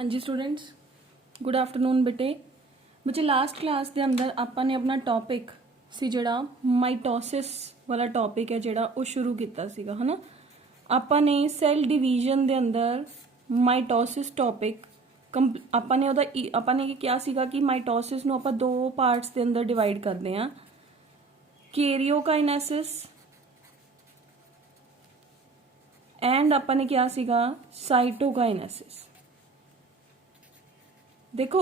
हाँ जी students, good afternoon बच्चे last class के अंदर ਆਪਾਂ ने अपना टॉपिक सी ਜਿਹੜਾ ਮਾਈਟੋਸਿਸ वाला टॉपिक है ਜਿਹੜਾ ਉਹ शुरू ਕੀਤਾ ਸੀਗਾ है ना। ਆਪਾਂ ਨੇ ਸੈੱਲ ਡਿਵੀਜ਼ਨ ਦੇ ਅੰਦਰ ਮਾਈਟੋਸਿਸ ਟੌਪਿਕ ਆਪਾਂ ਨੇ ਕੀ ਕਿਹਾ ਸੀਗਾ ਕਿ ਮਾਈਟੋਸਿਸ ਨੂੰ ਆਪਾਂ ਦੋ ਪਾਰਟਸ ਦੇ ਅੰਦਰ ਡਿਵਾਈਡ ਕਰਦੇ ਹਾਂ, ਕੈਰੀਓਕਾਈਨੇਸਿਸ एंड ਆਪਾਂ ਨੇ ਕਿਹਾ ਸੀਗਾ ਸਾਈਟੋਕਾਈਨੇਸਿस। देखो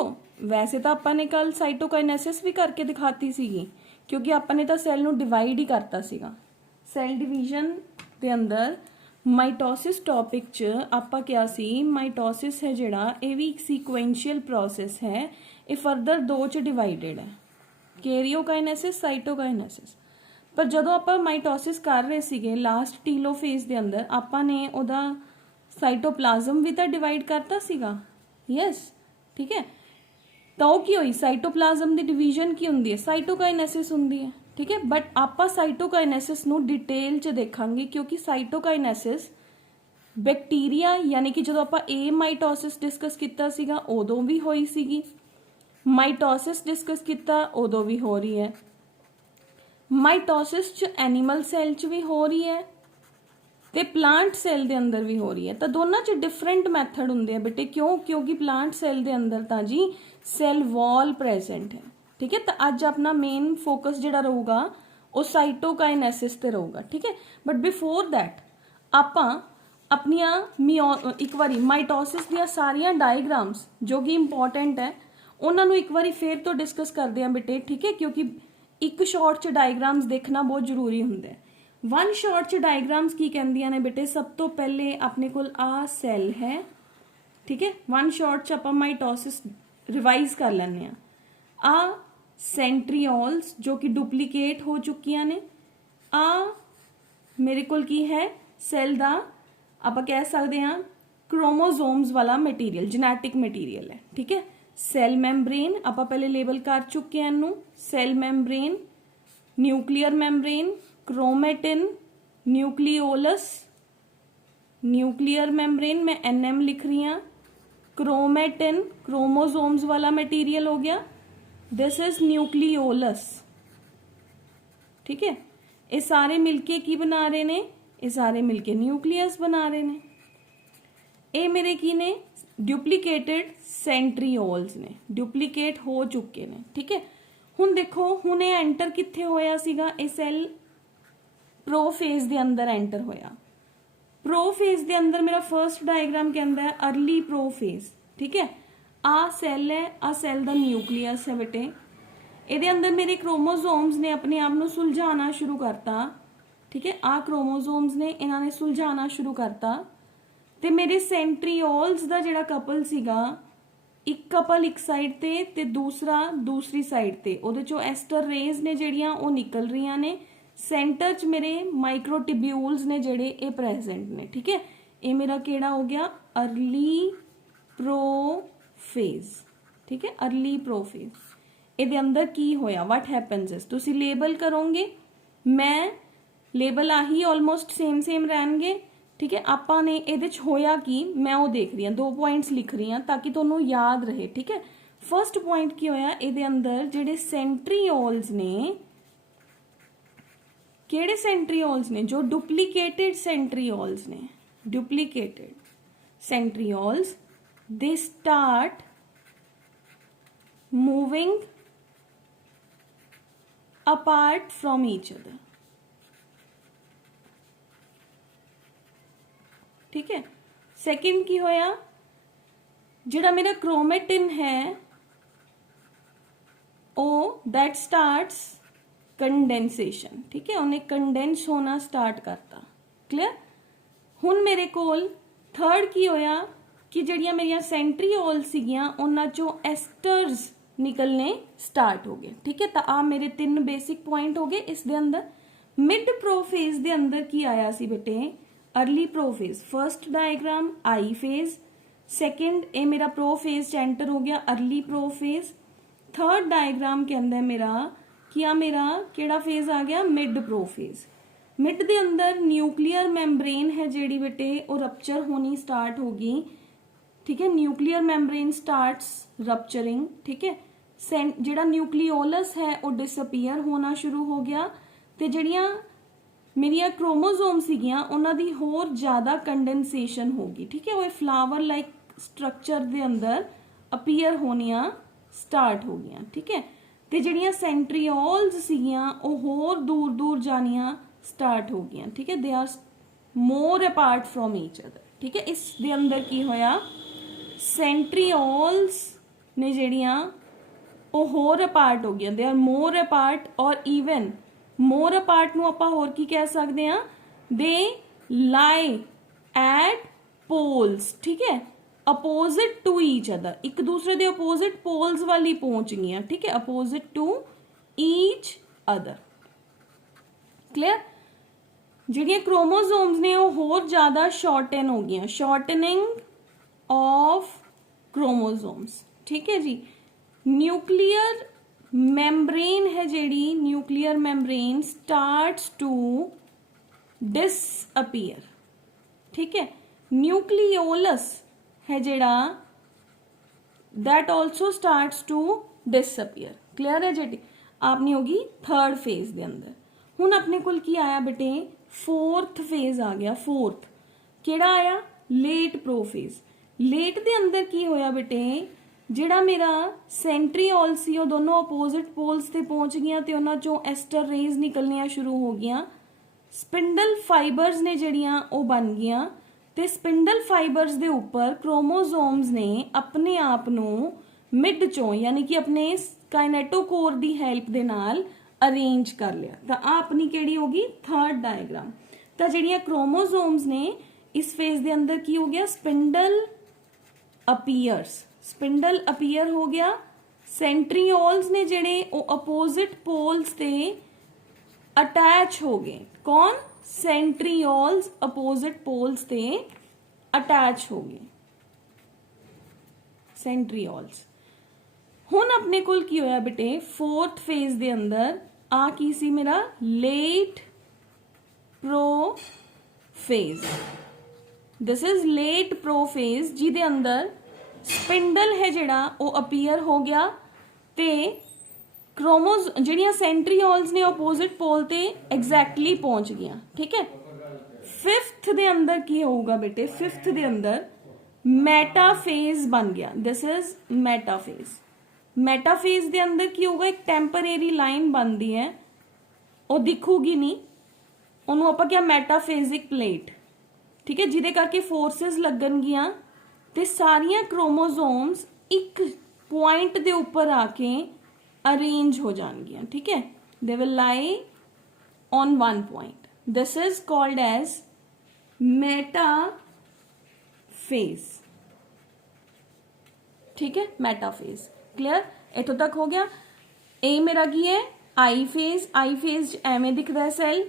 वैसे तो ਆਪਾਂ ਨੇ ਕੱਲ ਸਾਈਟੋਕਾਈਨੇਸਿस भी करके दिखाती ਸੀਗੀ क्योंकि ਆਪਾਂ ਨੇ ਤਾਂ ਸੈੱਲ ਨੂੰ ਡਿਵਾਈਡ ਹੀ ਕਰਤਾ ਸੀਗਾ। ਸੈੱਲ ਡਿਵੀਜ਼ਨ ਦੇ ਅੰਦਰ ਮਾਈਟੋਸਿਸ ਟੌਪਿਕ 'ਚ ਆਪਾਂ ਕਿਹਾ ਸੀ ਮਾਈਟੋਸਿਸ ਹੈ ਜਿਹੜਾ ਇਹ ਵੀ ਇੱਕ ਸੀਕੁਐਂਸ਼ੀਅਲ ਪ੍ਰੋਸੈਸ ਹੈ, ਇਹ ਫਰਦਰ ਦੋ 'ਚ ਡਿਵਾਈਡਡ ਹੈ, ਕੈਰੀਓਕਾਈਨੇਸਿਸ ਸਾਈਟੋਕਾਈਨੇਸਿਸ। पर ਜਦੋਂ ਆਪਾਂ ਮਾਈਟੋਸਿਸ ਕਰ ਰਹੇ ਸੀਗੇ ਲਾਸਟ ਟੀਲੋਫੇਜ਼ ਦੇ ਅੰਦਰ ਆਪਾਂ ਨੇ ਉਹਦਾ ਸਾਈਟੋਪਲਾਜ਼ਮ ਵੀ ਤਾਂ ਡਿਵਾਈਡ ਕਰਤਾ ਸੀਗਾ। ਯੈਸ, ਠੀਕ ਹੈ। ਤਾਂ ਉਹ ਕੀ ਹੋਈ, ਸਾਈਟੋਪਲਾਜ਼ਮ ਦੀ ਡਿਵੀਜ਼ਨ ਕੀ ਹੁੰਦੀ ਹੈ, ਸਾਈਟੋਕਾਈਨੇਸਿਸ ਹੁੰਦੀ ਹੈ, ਠੀਕ ਹੈ। ਬਟ ਆਪਾਂ ਸਾਈਟੋਕਾਈਨੇਸਿਸ ਨੂੰ ਡਿਟੇਲ 'ਚ ਦੇਖਾਂਗੇ ਕਿਉਂਕਿ ਸਾਈਟੋਕਾਈਨੇਸਿਸ ਬੈਕਟੀਰੀਆ ਯਾਨੀ ਕਿ ਜਦੋਂ ਆਪਾਂ ਏ ਮਾਈਟੋਸਿਸ ਡਿਸਕਸ ਕੀਤਾ ਸੀਗਾ ਉਦੋਂ ਵੀ ਹੋਈ ਸੀਗੀ, ਮਾਈਟੋਸਿਸ ਡਿਸਕਸ ਕੀਤਾ ਉਦੋਂ ਵੀ ਹੋ ਰਹੀ ਹੈ, ਮਾਈਟੋਸਿਸ 'ਚ ਐਨੀਮਲ ਸੈੱਲ 'ਚ ਵੀ ਹੋ ਰਹੀ ਹੈ ਤੇ ਪਲਾਂਟ ਸੈੱਲ ਦੇ ਅੰਦਰ ਵੀ ਹੋ ਰਹੀ ਹੈ। ਤਾਂ ਦੋਨਾਂ 'ਚ ਡਿਫਰੈਂਟ ਮੈਥਡ ਹੁੰਦੇ ਆ ਬੇਟੇ, ਕਿਉਂ? ਕਿਉਂਕਿ ਪਲਾਂਟ ਸੈੱਲ ਦੇ ਅੰਦਰ ਤਾਂ ਜੀ ਸੈੱਲ ਵਾਲ ਪ੍ਰੈਜ਼ੈਂਟ ਹੈ, ਠੀਕ ਹੈ। ਤਾਂ ਅੱਜ ਆਪਣਾ ਮੇਨ ਫੋਕਸ ਜਿਹੜਾ ਰਹੂਗਾ ਉਹ ਸਾਈਟੋਕਾਈਨੇਸਿਸ ਤੇ ਰਹੂਗਾ, ਠੀਕ ਹੈ। ਬਟ ਬਿਫੋਰ ਦੈਟ ਆਪਾਂ ਆਪਣੀਆਂ ਇੱਕ ਵਾਰੀ ਮਾਈਟੋਸਿਸ ਦੀਆਂ ਸਾਰੀਆਂ ਡਾਇਗਰਾਮਸ ਜੋ ਕਿ ਇੰਪੋਰਟੈਂਟ ਹੈ ਉਹਨਾਂ ਨੂੰ ਇੱਕ ਵਾਰੀ ਫੇਰ ਤੋਂ ਡਿਸਕਸ ਕਰਦੇ ਹਾਂ ਬੇਟੇ, ਠੀਕ ਹੈ। ਕਿਉਂਕਿ ਇੱਕ ਸ਼ਾਰਟ 'ਚ ਡਾਇਗਰਾਮਸ ਦੇਖਣਾ ਬਹੁਤ ਜ਼ਰੂਰੀ ਹੁੰਦਾ ਹੈ। ਵਨ ਸ਼ਾਰਟ 'ਚ ਡਾਇਗਰਾਮਸ ਕੀ ਕਹਿੰਦੀਆਂ ਨੇ ਬੇਟੇ, ਸਭ ਤੋਂ ਪਹਿਲੇ ਆਪਣੇ ਕੋਲ ਆ ਸੈੱਲ ਹੈ, ਠੀਕ ਹੈ। ਵਨ ਸ਼ਾਰਟ 'ਚ ਆਪਾਂ ਮਾਈਟੋਸਿਸ ਰਿਵਾਈਜ਼ ਕਰ ਲੈਂਦੇ ਹਾਂ। ਆ ਸੈਂਟਰੀਓਲਸ ਜੋ ਕਿ ਡੁਪਲੀਕੇਟ ਹੋ ਚੁੱਕੀਆਂ ਨੇ, ਆ ਮੇਰੇ ਕੋਲ ਕੀ ਹੈ ਸੈੱਲ ਦਾ ਆਪਾਂ ਕਹਿ ਸਕਦੇ ਹਾਂ क्रोमोसोम्स वाला मटीरियल, जेनेटिक मटीरियल है, ठीक है। सैल मैम्ब्रेन ਆਪਾਂ ਪਹਿਲੇ ਲੇਬਲ ਕਰ ਚੁੱਕੇ ਹਾਂ ਇਹਨੂੰ, cell membrane, nuclear membrane, chromatin, nucleolus, nuclear membrane मैं NM लिख रही हूँ, क्रोमेटिन क्रोमोसोम्स वाला मटेरियल हो गया, दिस इज न्यूक्लियोलस, ठीक है। ये सारे मिलके की बना रहे ने, ये सारे मिलके न्यूक्लियस बना रहे ने। ये मेरे की ने ਡੁਪਲੀਕੇਟਡ ਸੈਂਟਰੀਓਲਸ ਨੇ, ਡੁਪਲੀਕੇਟ ਹੋ ਚੁੱਕੇ ਨੇ, ਠੀਕ ਹੈ। ਹੁਣ ਦੇਖੋ ਹੁਣ ਇਹ ਐਂਟਰ ਕਿੱਥੇ ਹੋਇਆ ਸੀਗਾ, ਇਹ ਸੈੱਲ ਪ੍ਰੋਫੇਜ਼ ਦੇ ਅੰਦਰ ਐਂਟਰ ਹੋਇਆ। ਪ੍ਰੋਫੇਜ਼ ਦੇ ਅੰਦਰ ਮੇਰਾ ਫਰਸਟ ਡਾਇਗਰਾਮ ਕਹਿੰਦਾ ਹੈ अर्ਲੀ ਪ੍ਰੋਫੇਜ਼, ਠੀਕ ਹੈ। ਆ ਸੈੱਲ ਹੈ, ਆ ਸੈੱਲ ਦਾ ਨਿਊਕਲੀਅਸ ਹੈ ਬੇਟੇ। ਇਹਦੇ ਅੰਦਰ ਮੇਰੇ ਕ੍ਰੋਮੋਸੋਮਸ ਨੇ ਆਪਣੇ ਆਪ ਨੂੰ ਸੁਲਝਾਉਣਾ ਸ਼ੁਰੂ ਕਰਤਾ, ਠੀਕ ਹੈ। ਆ ਕ੍ਰੋਮੋਸੋਮਸ ਨੇ ਇਹਨਾਂ ਨੇ ਸੁਲਝਾਉਣਾ ਸ਼ੁਰੂ ਕਰਤਾ ਤੇ ਮੇਰੇ ਸੈਂਟਰੀਓਲਸ ਦਾ ਜਿਹੜਾ ਕਪਲ ਸੀਗਾ, ਇੱਕ ਕਪਲ ਇੱਕ ਸਾਈਡ ਤੇ ਦੂਸਰਾ ਦੂਸਰੀ ਸਾਈਡ ਤੇ, ਉਹਦੇ ਚੋਂ ਐਸਟਰ ਰੇਜ਼ ਨੇ ਜਿਹੜੀਆਂ ਉਹ ਨਿਕਲ ਰਹੀਆਂ ਨੇ। ਸੈਂਟਰ 'ਚ ਮੇਰੇ ਮਾਈਕਰੋਟਿਬਿਊਲਸ ਨੇ ਜਿਹੜੇ ਇਹ ਪ੍ਰੈਜ਼ੈਂਟ ਨੇ, ਠੀਕ ਹੈ। ਇਹ ਮੇਰਾ ਕਿਹੜਾ ਹੋ ਗਿਆ, अर्ਲੀ ਪ੍ਰੋਫੇਜ਼, ਠੀਕ ਹੈ, अर्ਲੀ ਪ੍ਰੋਫੇਜ਼। ਇਹਦੇ ਅੰਦਰ ਕੀ ਹੋਇਆ, ਵਾਟ ਹੈਪਨਸ ਇਜ਼, ਤੁਸੀਂ ਲੇਬਲ ਕਰੋਗੇ, ਮੈਂ ਲੇਬਲ ਆਹੀ ਆਲਮੋਸਟ ਸੇਮ ਰਹਿਣਗੇ, ठीक है। ਆਪਾਂ ਨੇ ਇਹਦੇ 'ਚ ਹੋਇਆ ਕੀ ਮੈਂ ਉਹ ਦੇਖ ਰਹੀ ਹਾਂ, 2 ਪੁਆਇੰਟਸ ਲਿਖ ਰਹੀ ਹਾਂ ਤਾਂ ਕਿ ਤੁਹਾਨੂੰ ਯਾਦ ਰਹੇ, ਠੀਕ ਹੈ। ਫਰਸਟ ਪੁਆਇੰਟ ਕੀ ਹੋਇਆ, ਇਹਦੇ ਅੰਦਰ ਜਿਹੜੇ ਸੈਂਟਰੀਓਲਸ ਨੇ, ਕਿਹੜੇ ਸੈਂਟਰੀਓਲਸ ਨੇ, ਜੋ ਡੁਪਲੀਕੇਟਡ ਸੈਂਟਰੀਓਲਸ ਨੇ, ਡੁਪਲੀਕੇਟਡ ਸੈਂਟਰੀਓਲਸ, ਦੇ start moving apart from each other, ठीक है। सेकंड की होया, जिहड़ा मेरा क्रोमेटिन है ओ दैट स्टार्ट्स कंडेंसेशन, ठीक है, उन्हें कंडेंस होना स्टार्ट करता, क्लियर। हुण मेरे कोल थर्ड की होया कि जिहड़ियां मेरियां सेंट्रीओल सीगियां उन्हां चों एस्टर्स निकलने स्टार्ट हो गए, ठीक है। तो आ मेरे 3 बेसिक पॉइंट हो गए इस दे अंदर। मिड प्रोफेज दे अंदर की आया सी बेटे, early prophase, first diagram I phase, second ए मेरा प्रोफेज एंटर हो गया अर्ली प्रोफेज, थर्ड डायग्राम के अंदर मेरा क्या, मेरा केड़ा फेज आ गया, मिड प्रोफेज। मिड दे अंदर न्यूक्लियर मैम्ब्रेन है जेड़ी बेटे वो रप्चर होनी स्टार्ट होगी, ठीक है। न्यूक्लियर मैम्ब्रेन स्टार्ट्स रप्चरिंग, ठीक है। ਜਿਹੜਾ ਨਿਊਕਲੀਓਲਸ ਹੈ ਉਹ ਡਿਸਅਪੀਅਰ ਹੋਣਾ ਸ਼ੁਰੂ ਹੋ ਗਿਆ ਤੇ ਜਿਹੜੀਆਂ ਮੇਰੀਆਂ ਕ੍ਰੋਮੋਜ਼ੋਮ ਸੀਗੀਆਂ ਉਹਨਾਂ ਦੀ ਹੋਰ ਜ਼ਿਆਦਾ ਕੰਡੈਂਸੇਸ਼ਨ ਹੋ ਗਈ, ਠੀਕ ਹੈ। ਉਹ ਫਲਾਵਰ ਲਾਈਕ ਸਟਰਕਚਰ ਦੇ ਅੰਦਰ ਅਪੀਅਰ ਹੋਣੀਆਂ ਸਟਾਰਟ ਹੋ ਗਈਆਂ, ਠੀਕ ਹੈ। ਤੇ ਜਿਹੜੀਆਂ ਸੈਂਟਰੀਓਲਸ ਸੀਗੀਆਂ ਉਹ ਹੋਰ ਦੂਰ ਦੂਰ ਜਾਣੀਆਂ ਸਟਾਰਟ ਹੋ ਗਈਆਂ, ਠੀਕ ਹੈ। They are more apart from each other, ਠੀਕ ਹੈ। ਇਸ ਦੇ ਅੰਦਰ ਕੀ ਹੋਇਆ, ਸੈਂਟਰੀਓਲਸ ਨੇ ਜਿਹੜੀਆਂ ਉਹ ਹੋਰ ਅਪਾਰਟ ਹੋ ਗਈਆਂ, ਦੇ ਆਰ ਮੋਰ ਅਪਾਰਟ ਔਰ ਈਵਨ ਮੋਰ ਅਪਾਰਟ ਨੂੰ ਆਪਾਂ ਹੋਰ ਕੀ ਕਹਿ ਸਕਦੇ ਹਾਂ, ਦੇ ਲਾਈ ਐਟ ਪੋਲਸ, ਠੀਕ ਹੈ, ਅਪੋਜ਼ਿਟ ਟੂ ਈਚ ਅਦਰ, ਇੱਕ ਦੂਸਰੇ ਦੇ ਅਪੋਜ਼ਿਟ ਪੋਲਸ ਵੱਲ ਹੀ ਪਹੁੰਚ ਗਈਆਂ, ਠੀਕ ਹੈ, opposite to each other. Clear. ਜਿਹੜੀਆਂ ਕ੍ਰੋਮੋਜ਼ੋਮਸ ਨੇ ਉਹ ਹੋਰ ਜ਼ਿਆਦਾ ਸ਼ਾਰਟਨ ਹੋ ਗਈਆਂ, ਸ਼ਾਰਟਨਿੰਗ ਆਫ ਕ੍ਰੋਮੋਜ਼ੋਮਸ, ਠੀਕ ਹੈ ਜੀ। न्यूक्लियर मैम्ब्रेन है जेड़ी, nuclear membrane starts to disappear, ठीक है। न्यूक्लियोलस है जेड़ा, that also starts to disappear. Clear है जी। आपने होगी थर्ड फेज दे अंदर। हुण अपने कोल की आया बेटे, फोर्थ फेज आ गया। फोर्थ केड़ा आया, लेट प्रोफेज। लेट दे अंदर की होया बेटे, ਜਿਹੜਾ ਮੇਰਾ ਸੈਂਟਰੀਓਲ ਸੀ ਉਹ ਦੋਨੋਂ ਅਪੋਜ਼ਿਟ ਪੋਲਸ ਤੇ ਪਹੁੰਚ ਗਈਆਂ ਤੇ ਉਹਨਾਂ ਚੋਂ ਐਸਟਰ ਰੇਜ਼ ਨਿਕਲਣੀਆਂ ਸ਼ੁਰੂ ਹੋ ਗਈਆਂ। ਸਪਿੰਡਲ ਫਾਈਬਰਸ ਨੇ ਜਿਹੜੀਆਂ ਉਹ ਬਣ ਗਈਆਂ ਤੇ ਸਪਿੰਡਲ ਫਾਈਬਰਸ ਦੇ ਉੱਪਰ ਕ੍ਰੋਮੋਜ਼ੋਮਸ ਨੇ ਆਪਣੇ ਆਪ ਨੂੰ ਮਿਡ ਚੋਂ ਯਾਨੀ ਕਿ ਆਪਣੇ ਕਾਈਨੈਟੋਕੋਰ ਦੀ ਹੈਲਪ ਦੇ ਨਾਲ ਅਰੇਂਜ ਕਰ ਲਿਆ। ਤਾਂ ਆ ਆਪਣੀ ਕਿਹੜੀ ਹੋ ਗਈ, ਥਰਡ ਡਾਇਗਰਾਮ। ਤਾਂ ਜਿਹੜੀਆਂ ਕ੍ਰੋਮੋਜ਼ੋਮਸ ਨੇ ਇਸ ਫੇਜ਼ ਦੇ ਅੰਦਰ ਕੀ ਹੋ ਗਿਆ, ਸਪਿੰਡਲ ਅਪੀਅਰਸ, ਸਪਿੰਡਲ ਅਪੀਅਰ ਹੋ ਗਿਆ। ਸੈਂਟਰੀਓਲਸ ਨੇ ਜਿਹੜੇ ਉਹ ਅਪੋਜ਼ਿਟ ਪੋਲਸ ਤੇ ਅਟੈਚ ਹੋ ਗਏ। ਕੌਣ, ਸੈਂਟਰੀਓਲਸ ਅਪੋਜ਼ਿਟ ਪੋਲਸ ਤੇ ਅਟੈਚ ਹੋ ਗਏ, ਸੈਂਟਰੀਓਲਸ। ਹੁਣ ਆਪਣੇ ਕੋਲ ਕੀ ਹੋਇਆ ਬੇਟੇ, ਫੋਰਥ ਫੇਜ਼ ਦੇ ਅੰਦਰ ਆ ਕੀ ਸੀ ਮੇਰਾ, ਲੇਟ ਪ੍ਰੋਫੇਜ਼। ਦਿਸ ਇਜ਼ ਲੇਟ ਪ੍ਰੋਫੇਜ਼ ਜਿਹਦੇ ਅੰਦਰ ਸਪਿੰਡਲ ਹੈ ਜਿਹੜਾ ਉਹ ਅਪੀਅਰ ਹੋ ਗਿਆ ਤੇ ਕ੍ਰੋਮੋਜ਼ ਜਿਹੜੀਆਂ ਸੈਂਟਰੀਓਲਸ ਨੇ ਆਪੋਜ਼ਿਟ ਪੋਲ ਤੇ ਐਗਜ਼ੈਕਟਲੀ ਪਹੁੰਚ ਗਈਆਂ, ਠੀਕ ਹੈ। ਫਿਫਥ ਦੇ ਅੰਦਰ ਕੀ ਹੋਊਗਾ ਬੇਟੇ, ਫਿਫਥ ਦੇ ਅੰਦਰ ਮੈਟਾਫੇਜ਼ ਬਣ ਗਿਆ। This is ਮੈਟਾਫੇਜ਼। ਮੈਟਾਫੇਜ਼ ਦੇ ਅੰਦਰ ਕੀ ਹੋਊਗਾ, ਇੱਕ ਟੈਂਪਰੇਰੀ ਲਾਈਨ ਬਣਦੀ ਹੈ, ਉਹ ਦਿਖੂਗੀ ਨਹੀਂ, ਉਹਨੂੰ ਆਪਾਂ ਕਿਹਾ ਮੈਟਾਫੇਜ਼ਿਕ ਪਲੇਟ, ਠੀਕ ਹੈ, ਜਿਹਦੇ ਕਰਕੇ ਫੋਰਸਿਸ ਲੱਗਣਗੀਆਂ ਤੇ ਸਾਰੀਆਂ ਕ੍ਰੋਮੋਜ਼ੋਮਸ ਇੱਕ ਪੁਆਇੰਟ ਦੇ ਉੱਪਰ ਆ ਕੇ ਅਰੇਂਜ ਹੋ ਜਾਣਗੀਆਂ, ਠੀਕ ਹੈ। They will lie on one point. This is called as metaphase, ਠੀਕ ਹੈ, ਮੈਟਾਫੇਜ਼। ਕਲੀਅਰ, ਇੱਥੋਂ ਤੱਕ ਹੋ ਗਿਆ। ਇਹ ਮੇਰਾ ਕੀ ਹੈ, ਆਈ ਫੇਜ਼। ਆਈ ਫੇਜ਼ 'ਚ ਐਵੇਂ ਦਿਖਦਾ ਹੈ cell,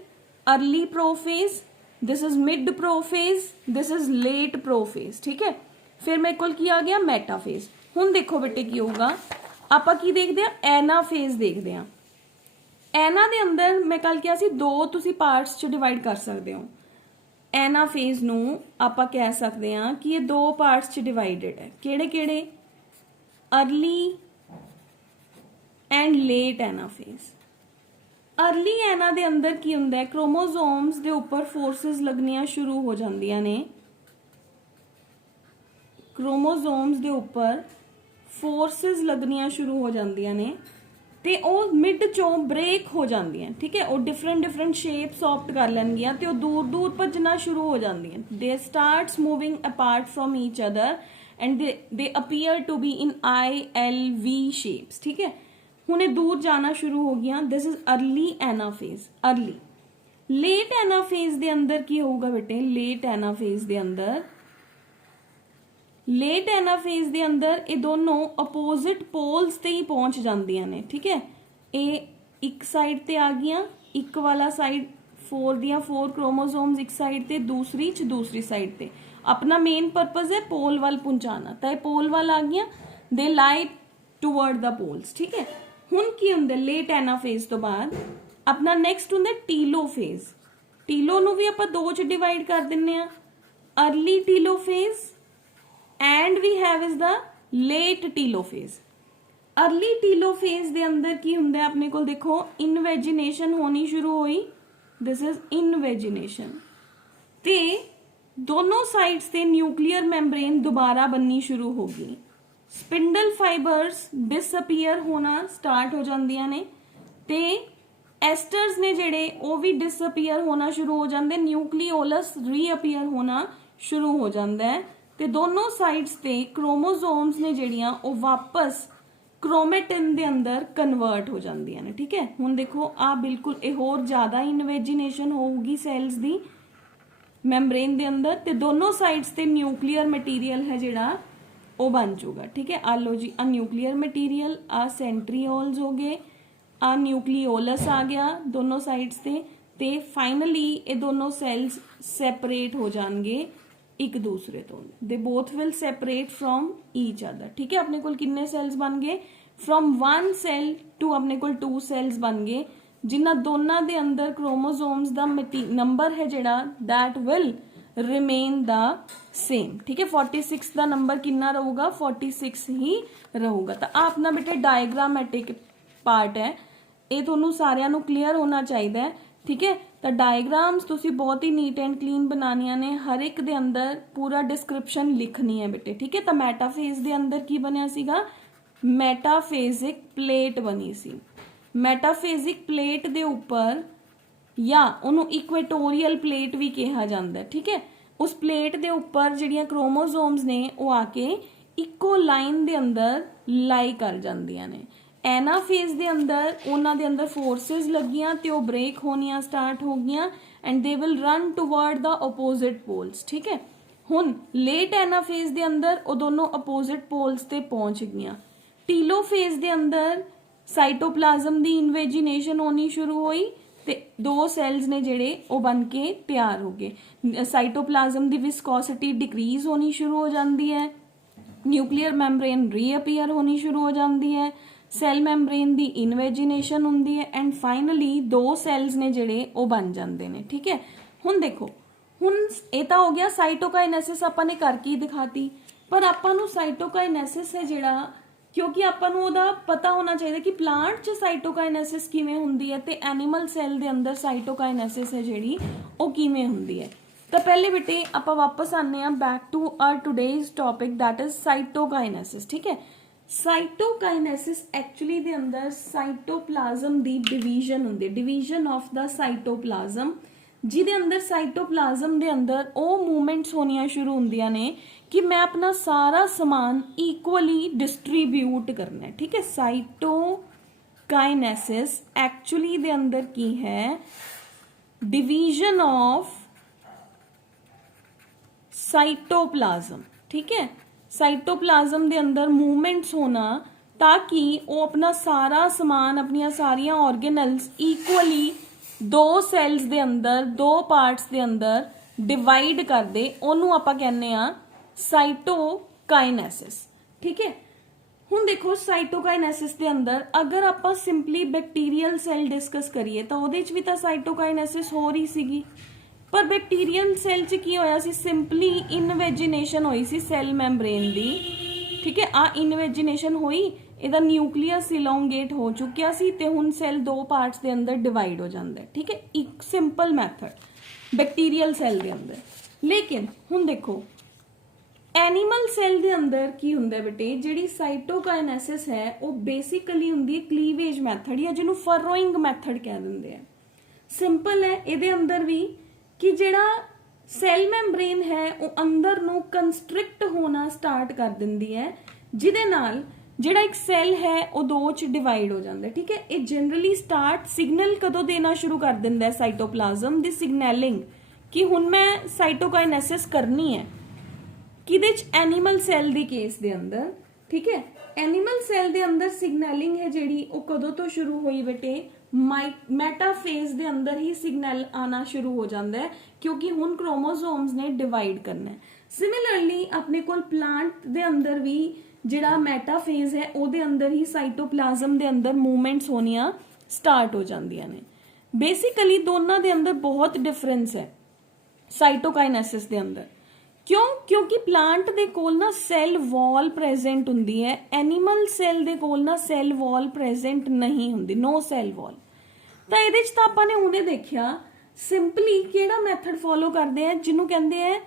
early prophase, this is mid prophase, this is late prophase, ठीक है। फिर मेरे को की आ गया मैटाफेज। हुण देखो बेटे की होगा, आपां की देखते हैं, एनाफेज देखते हैं। एना दे अंदर मैं कल क्या सी, दो तुसी पार्ट्स च डिवाइड कर सकते हो। एनाफेज नूं आपां कह सकते हैं कि ये दो पार्ट्स च डिवाइडेड है। किहड़े किहड़े, early and late anaphase. Early एना दे अंदर की हुंदा है, क्रोमोसोम्स दे ऊपर फोर्सेस लगनियां शुरू हो जांदियां ने। क्रोमोसोम्स दे ऊपर फोर्सेस लगनियां शुरू हो जांदियां ने ते ਉਹ ਮਿਡ ਚੋਂ ਬ੍ਰੇਕ ਹੋ ਜਾਂਦੀਆਂ, ਠੀਕ ਹੈ। ਉਹ डिफरेंट शेप्स ऑप्ट कर ਲੈਣਗੀਆਂ ਤੇ ਉਹ ਦੂਰ ਦੂਰ ਭੱਜਣਾ ਸ਼ੁਰੂ ਹੋ ਜਾਂਦੀਆਂ। They starts moving apart from each other and they appear to be in ILV shapes, ਠੀਕ ਹੈ। ਹੁਣ ਇਹ ਦੂਰ ਜਾਣਾ ਸ਼ੁਰੂ ਹੋ ਗਿਆ। This is early anaphase. Early late anaphase ਦੇ ਅੰਦਰ ਕੀ ਹੋਊਗਾ ਬੇਟੇ, लेट एनाफेज ਦੇ ਅੰਦਰ, लेट एनाफेज ਦੇ ਅੰਦਰ ਇਹ ਦੋਨੋਂ ਅਪੋਜ਼ਿਟ ਪੋਲਸ ਤੇ ਹੀ ਪਹੁੰਚ ਜਾਂਦੀਆਂ ਨੇ, ਠੀਕ ਹੈ। ਇਹ ਇੱਕ ਸਾਈਡ ਤੇ ਆ ਗਈਆਂ, ਇੱਕ ਵਾਲਾ ਸਾਈਡ 4 ਦੀਆਂ 4 क्रोमोसोम्स ਇੱਕ ਸਾਈਡ ਤੇ, ਦੂਸਰੀ ਚ ਦੂਸਰੀ ਸਾਈਡ ਤੇ। ਆਪਣਾ ਮੇਨ ਪਰਪਸ ਹੈ ਪੋਲ ਵੱਲ ਪਹੁੰਚਾਣਾ, ਤਾਂ ਇਹ ਪੋਲ ਵੱਲ ਆ ਗਈਆਂ। ਦੇ ਲਾਈ ਟੂਵਰਡ ਦਾ ਪੋਲਸ, ਠੀਕ ਹੈ। ਹੁਣ ਕੀ ਹੁੰਦਾ, ਲੇਟ ਐਨਾਫੇਜ਼ ਤੋਂ ਬਾਅਦ ਆਪਣਾ ਨੈਕਸਟ ਹੁੰਦਾ ਟੀਲੋਫੇਜ਼। ਟੀਲੋ ਨੂੰ ਵੀ ਆਪਾਂ ਦੋ ਚ ਡਿਵਾਈਡ ਕਰ ਦਿੰਨੇ ਆ, early telophase and we have is the late telophase. Early telophase दे अंदर की हुंदा है अपने को, देखो इनवेजिनेशन होनी शुरू हुई, दिस इज इनवेजिनेशन, ते दोनों साइड्स ते न्यूक्लियर मैम्ब्रेन दोबारा बननी शुरू होगी, स्पिंडल फाइबर्स डिसअपीयर होना स्टार्ट हो जांदियां ने, ते एस्टर्स ने जेड़े वो भी डिसअपीयर होना शुरू हो जाते, न्यूक्लियोलस रीअपीयर होना शुरू हो जाता है, ते दोनों साइड्स ते क्रोमोसोम्स ने जेड़ियां वो वापस क्रोमेटिन दे अंदर कन्वर्ट हो जांदियां ने। ठीक है, हुण देखो आ बिल्कुल ये होर ज्यादा इनवेजिनेशन होगी सैल्स दी मैम्ब्रेन दे अंदर, ते दोनों साइड्स ते न्यूक्लियर मटीरियल है जेड़ा वो बन जाऊगा। ठीक है, आ लो जी, आ न्यूक्लियर मटीरियल, आ सेंट्रियोल्स हो गए, आ न्यूक्लियोलस आ गया दोनों साइड्स ते फाइनली ये दोनों सेल्स सैपरेट हो जाएंगे एक दूसरे तो, they both will separate from each other. ठीक है, अपने को कितने सेल्स बन गए, फ्रॉम 1 सेल टू अपने को 2 सेल्स बन गए, जिन्हां दोनों दे अंदर क्रोमोसोम्स दा नंबर है जेड़ा that will remain the same. ठीक है, 46 का नंबर कितना रहूगा, 46 ही रहूगा। तो आ अपना बेटे डायग्रामेटिक पार्ट है, ये थोनों सारियां नू क्लीयर होना चाहिए। ठीक है, तो डायग्राम्स तुसी बहुत ही नीट एंड क्लीन बनानिया ने, हर एक दे अंदर पूरा डिस्क्रिप्शन लिखनी है बेटे। ठीक है, तो मैटाफेज दे अंदर की बनया सीगा, मैटाफेजिक प्लेट बनी सी, मैटाफेजिक प्लेट दे ऊपर या उन्हों इक्वेटोरियल प्लेट भी कहा जाता है। ठीक है, उस प्लेट दे ऊपर जिहड़ियां क्रोमोसोम्स ने वो आके इको लाइन दे अंदर लाई कर जांदियां ने। एनाफेज दे अंदर उन्हां दे अंदर फोर्सेस लगियां ते वो ब्रेक होनियां स्टार्ट हो गईयां and they will run toward the opposite poles. ठीक है, हुण लेट एनाफेज दे अंदर वो दोनों अपोजिट पोल्स ते पहुंच गईयां। टीलोफेज दे अंदर साइटोप्लाज्म दी इन्वेजिनेशन होनी शुरू हुई ते 2 सेल्स ने जेड़े वो बन के तैयार हो गए। साइटोप्लाज्म दी विस्कोसिटी डिक्रीज होनी शुरू हो जाती है, न्यूक्लियर मैम्ब्रेन रीअपीयर होनी शुरू हो जाती है, सैल मैम्ब्रेन दी इनवेजिनेशन होंदी है एंड फाइनली 2 सेल्स ने जेड़े वो बन जाते हैं। ठीक है, हुण देखो, हुण ये तो हो गया साइटोकाइनेसिस आपां ने करके ही दिखाती, पर आपां नूं साइटोकाइनेसिस है जेड़ा, क्योंकि आपां नूं ओहदा पता होना चाहिए कि प्लांट च साइटोकाइनेसिस किवें हुंदी है ते एनीमल सैल दे अंदर साइटोकाइनेसिस है जेड़ी वो किवें हुंदी है। तो पहले बेटे आपां वापस आने आ back to our today's topic that is cytokinesis. ठीक है, साइटोकाइनेसिस एक्चुअली दे अंदर साइटोप्लाज्म दी डिवीजन हुंदी है, डिवीजन ऑफ द साइटोप्लाज्म, जिहदे अंदर साइटोप्लाज्म दे अंदर वो मूवमेंट्स होनियां शुरू होंदियां ने कि मैं अपना सारा समान इक्वली डिस्ट्रीब्यूट करना है। ठीक है, साइटोकाइनेसिस एक्चुअली दे अंदर की है डिवीजन ऑफ साइटोप्लाज्म। ठीक है, साइटोप्लाज्म दे अंदर मूवमेंट्स होना ताकि वो अपना सारा समान, अपनिया सारिया ऑर्गेनल्स इक्वली 2 सेल्स दे अंदर 2 पार्ट्स दे अंदर डिवाइड कर दे, ओनू आपां कहने आ साइटोकाइनेसिस। ठीक है, हुण देखो साइटोकाइनेसिस दे अंदर अगर आपां सिंपली बैक्टीरियल सेल डिस्कस करिए तो ओहदे च भी तां साइटोकाइनेसिस हो रही सीगी, पर बैक्टीरियल सेल च की होया सी, सिंपली इनवेजिनेशन होई सी सैल मैम्ब्रेन दी। ठीक है, आ इनवेजिनेशन होई, इहदा न्यूक्लियस इलोंगेट हो चुकिया सी ते हुण सैल 2 पार्ट्स दे अंदर डिवाइड हो जांदा है। ठीक है, एक सिंपल मैथड बैक्टीरियल सेल दे अंदर। लेकिन हुण देखो एनीमल सेल दे अंदर की हुंदा है बेटे, जिहड़ी साइटोकाइनेसिस है वो बेसिकली हुंदी है क्लीवेज मैथड या जिन्हों फरोइंग मैथड कह दिंदे हैं। सिंपल है, इहदे अंदर भी कि जिहड़ा सैल मैम्ब्रेन है वो अंदर नूं कंस्ट्रिक्ट होना स्टार्ट कर दिंदी है, जिहदे नाल जिहड़ा एक सैल है वो 2 च डिवाइड हो जाता है। ठीक है, ये जनरली स्टार्ट सिग्नल कदों देना शुरू कर दिंदा है साइटोप्लाज्म दी सिग्नलिंग कि हुण मैं साइटोकाइनेसिस करनी है, किदे च एनीमल सैल दी केस दे अंदर। ठीक है, एनीमल सैल दे अंदर सिग्नलिंग है जिहड़ी वो कदों तो शुरू हुई बेटे, मेटाफेज दे अंदर ही सिग्नल आना शुरू हो जाता है, क्योंकि हुण क्रोमोसोम्स ने डिवाइड करना है। सिमिलरली अपने कोल प्लांट दे अंदर भी जिहड़ा मेटाफेज है ओहदे अंदर ही साइटोप्लाज्म दे अंदर मूवमेंट्स होनियां स्टार्ट हो जांदियां ने। बेसिकली दोनों दे अंदर बहुत डिफरेंस है साइटोकाइनेसिस दे अंदर, क्यों? क्योंकि प्लांट दे कोल ना सैल वॉल प्रेजेंट हुंदी है, एनीमल सैल दे कोल ना सैल वॉल प्रेजेंट नहीं हुंदी, नो सैल वॉल। तो ਇਹਦੇ ਚ ਤਾਂ ਆਪਾਂ ਨੇ ਹੁਣੇ ਦੇਖਿਆ ਸਿੰਪਲੀ ਕਿਹੜਾ ਮੈਥਡ ਫੋਲੋ ਕਰਦੇ ਆ ਜਿਹਨੂੰ ਕਹਿੰਦੇ ਆ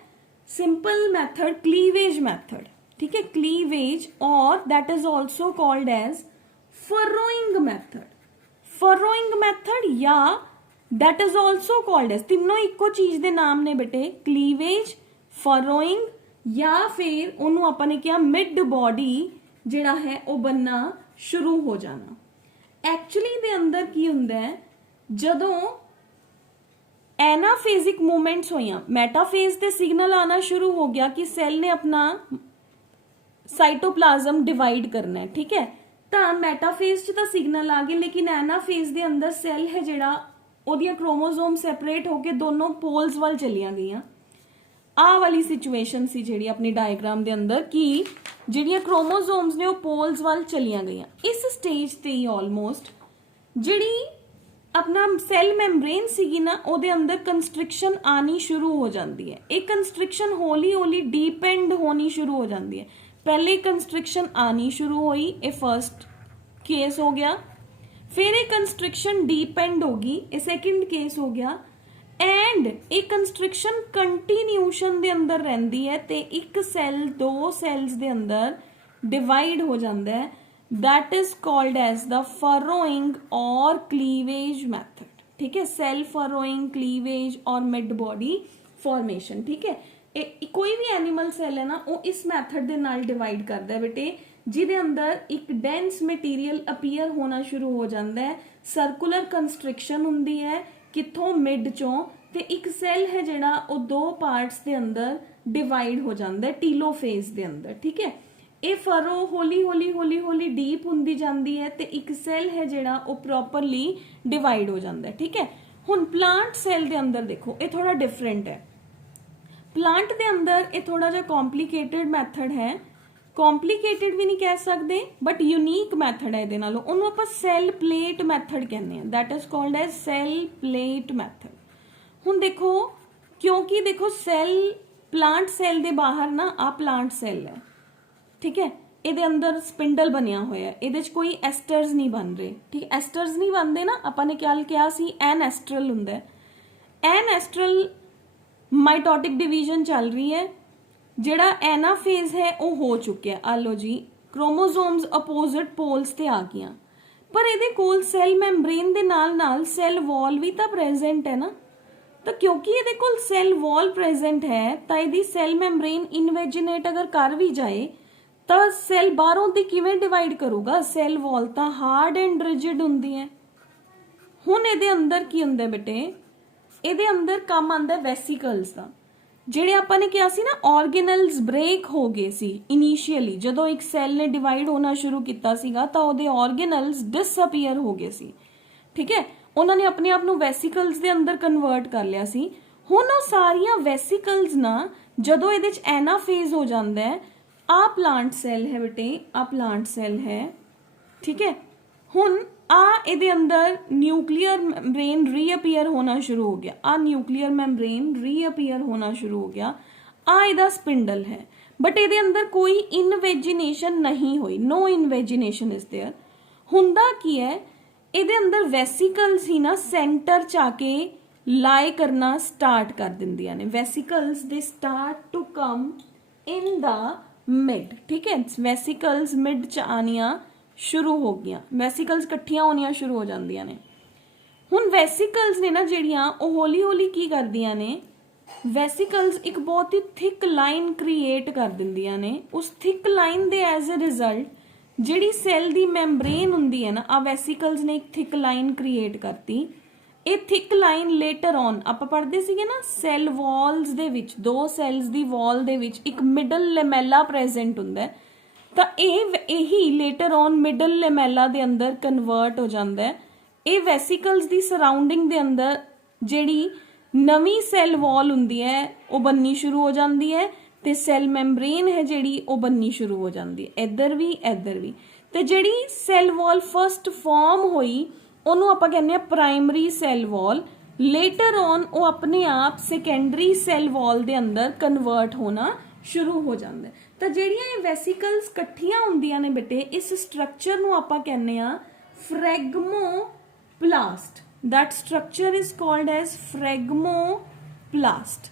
ਸਿੰਪਲ ਮੈਥਡ, ਕਲੀਵੇਜ ਮੈਥਡ। ठीक है, क्लीवेज और that is also called as furrowing method, furrowing method या that is also called as, तीनों इको चीज दे नाम ने बेटे, क्लीवेज, फरोइंग या फिर ਉਹਨੂੰ ਆਪਾਂ ਨੇ ਕਿਹਾ ਮਿਡ ਬੋਡੀ ਜਿਹੜਾ ਹੈ ਉਹ बनना शुरू हो जाना। एक्चुअली ਦੇ ਅੰਦਰ ਕੀ ਹੁੰਦਾ ਹੈ, ਜਦੋਂ एनाफेजिक मूवमेंट्स होइयां, मेटाफेज ते सिग्नल आना शुरू हो गया कि सेल ने अपना साइटोप्लाज्म डिवाइड करना है। ठीक है, तो मैटाफेज च तो सिग्नल आ गए, लेकिन एनाफेज दे अंदर सैल है जिहड़ा ओहदियां क्रोमोसोम सैपरेट होके दोनों पोल्स वाल चलियां गईयां। आ वाली सिचुएशन सी जिहड़ी अपनी डायग्राम दे अंदर कि जिहड़ियां क्रोमोसोम्स ने वो पोल्स वाल चलियां गईयां। इस स्टेज ते ही ऑलमोस्ट जिहड़ी अपना सैल मैम्ब्रेन सीगी ना ओहदे अंदर कंस्ट्रिक्शन आनी शुरू हो जाती है। एक कंस्ट्रिक्शन हौली हौली डीपेंड होनी शुरू हो जाती है। पहले कंस्ट्रिक्शन आनी शुरू हुई, ये फर्स्ट केस हो गया, फिर एक कंस्ट्रिक्शन डीपेंड होगी, ये सेकंड केस हो गया, एंड एक कंस्ट्रिक्शन कंटिन्यूशन दे अंदर रहंदी है ते एक सैल दो सैल्स दे अंदर डिवाइड हो जाता है। That is called as the furrowing और क्लीवेज मैथड। ठीक है, सेल फरोइंग, क्लीवेज और मिड बॉडी फॉर्मेशन। ठीक है, कोई भी एनिमल सैल है ना वो इस मैथड दे नाल डिवाइड करता है बेटे, जिदे अंदर एक डेंस मटीरियल अपीयर होना शुरू हो जाता है, सर्कुलर कंस्ट्रिक्शन हुंदी है किथों मिड चों, ते एक सैल है जिहड़ा वो दो पार्ट्स दे अंदर डिवाइड हो जाता है टीलोफेज दे अंदर। ठीक है, ये फरो हौली हौली हौली हौली डीप हुंदी जाती है ते एक सैल है जिहड़ा वो प्रॉपरली डिवाइड हो जाता है। ठीक है, हुण प्लांट सैल दे अंदर देखो ये थोड़ा डिफरेंट है। प्लांट दे अंदर ये थोड़ा जिहा कॉम्प्लीकेटेड मैथड है, कॉम्प्लीकेटेड भी नहीं कह सकते बट यूनीक मैथड है इहदे नालों, उहनूं आपां सैल प्लेट मैथड कहने हैं। That is called as cell plate method. हुण देखो, क्योंकि देखो सैल प्लांट सैल दे बाहर ना आ प्लांट सैल है, ठीक है, ਇਹਦੇ अंदर स्पिंडल बनया होया है, ਇਹਦੇ 'ਚ कोई एस्टर्स नहीं बन रहे। ठीक, एस्टर्स नहीं बनते ना, ਆਪਾਂ ਨੇ ਕਿਹਾ ਸੀ एन एस्ट्रल ਹੁੰਦਾ है। एन एस्ट्रल माइटोटिक डिवीजन चल रही है, जिहड़ा एनाफेज है वो हो चुका है। आलो जी, क्रोमोसोम्स अपोजिट पोल्स ते आ गईयां, पर ਇਹਦੇ ਕੋਲ सैल मैम्ब्रेन दे नाल नाल सैल वॉल भी तो प्रेजेंट है ना। तो क्योंकि ਇਹਦੇ ਕੋਲ सैल वॉल प्रेजेंट है तो ਇਹਦੀ सैल मैम्ब्रेन इनवेजिनेट अगर कर भी जाए तो सैल बाहरों ते किवें डिवाइड करूगा, सैल वॉल तो हार्ड एंड रिजिड हुंदी है। हुण ਇਹਦੇ अंदर की हुंदा बेटे, ਇਹਦੇ अंदर काम आंदा वैसिकल्स का, ਜਿਹੜੇ ਆਪਾਂ ਨੇ ਕਿਹਾ ਸੀ ਨਾ ऑर्गेनल्स ब्रेक हो गए सी इनिशियली, ਜਦੋਂ ਇੱਕ ਸੈੱਲ ਨੇ ਡਿਵਾਈਡ ਹੋਣਾ ਸ਼ੁਰੂ ਕੀਤਾ ਸੀਗਾ ਤਾਂ ਉਹਦੇ ऑर्गेनल्स डिसअपीयर हो गए सी। ठीक है, ਉਹਨਾਂ ਨੇ ਆਪਣੇ ਆਪ ਨੂੰ ਵੈਸਿਕਲਸ ਦੇ ਅੰਦਰ ਕਨਵਰਟ ਕਰ ਲਿਆ ਸੀ। ਹੁਣ ਉਹ ਸਾਰੀਆਂ ਵੈਸਿਕਲਸ ਨਾ ਜਦੋਂ ਇਹਦੇ ਚ ਐਨਾਫੇਜ਼ ਹੋ ਜਾਂਦਾ ਹੈ, ਆ ਪਲਾਂਟ ਸੈੱਲ ਹੈ ਬੇਟੇ, ਆ ਪਲਾਂਟ ਸੈੱਲ ਹੈ। ठीक है, ਹੁਣ आ ਇਹਦੇ अंदर न्यूक्लियर मैम्ब्रेन रीअपीयर होना शुरू हो गया, आ न्यूक्लियर मैम्ब्रेन रीअपीयर होना शुरू हो गया, आ ਇਹਦਾ स्पिंडल है, बट ਇਹਦੇ अंदर कोई इनवेजिनेशन नहीं हुई, नो इनवेजिनेशन इज देयर। ਹੁੰਦਾ ਕੀ है, ਇਹਦੇ अंदर वैसिकल्स ही ना सेंटर च आके लाए करना स्टार्ट कर दिंदियां ने। Vesicles they start to come in the mid. ठीक है, वैसिकल्स मिड च आनियां शुरू हो गई, वैसिकल्स इकट्ठियां होनियां शुरू हो जांदियां ने। हुण वैसिकल्स ने ना जिहड़ियां ओह हौली हौली की करदियां ने, वैसिकल्स एक बहुत ही थिक लाइन क्रिएट कर दिंदियां ने। उस थिक लाइन दे एज ए रिजल्ट जिहड़ी सैल दी मैम्ब्रेन हुंदी है ना, आ वैसिकल्स ने एक थिक लाइन क्रिएट करती। ये थिक लाइन लेटर ऑन आपां पढ़दे सीगे ना, सैल वॉल्स दे विच, दो सैल्स दी वॉल दे विच एक मिडल लेमेला प्रेजेंट हुंदा है, तो यही लेटर ऑन मिडल लेमेला दे अंदर कन्वर्ट हो जाता है। ये वैसिकल्स दी सराउंडिंग दे अंदर जिहड़ी नवी सैल वॉल हुंदी है वो बननी शुरू हो जाती है, ते सैल मैम्ब्रेन है जिहड़ी वो बननी शुरू हो जाती है, इधर भी। ते जिहड़ी सैल वॉल फर्स्ट फॉर्म हुई उन्होंने आपां कहने primary cell wall, later on ਉਹ ਆਪਣੇ ਆਪ ਸੈਕੰਡਰੀ ਸੈੱਲ ਵਾਲ ਦੇ ਅੰਦਰ ਕਨਵਰਟ ਹੋਣਾ ਸ਼ੁਰੂ ਹੋ ਜਾਂਦਾ ਹੈ। ਤਾਂ ਜਿਹੜੀਆਂ ਇਹ ਵੈਸੀਕਲਸ ਇਕੱਠੀਆਂ ਹੁੰਦੀਆਂ ਨੇ ਬੇਟੇ, ਇਸ ਸਟਰਕਚਰ ਨੂੰ ਆਪਾਂ ਕਹਿੰਦੇ ਆ ਫ੍ਰੈਗਮੋਪਲਾਸਟ। that structure is called as phlegmoplast।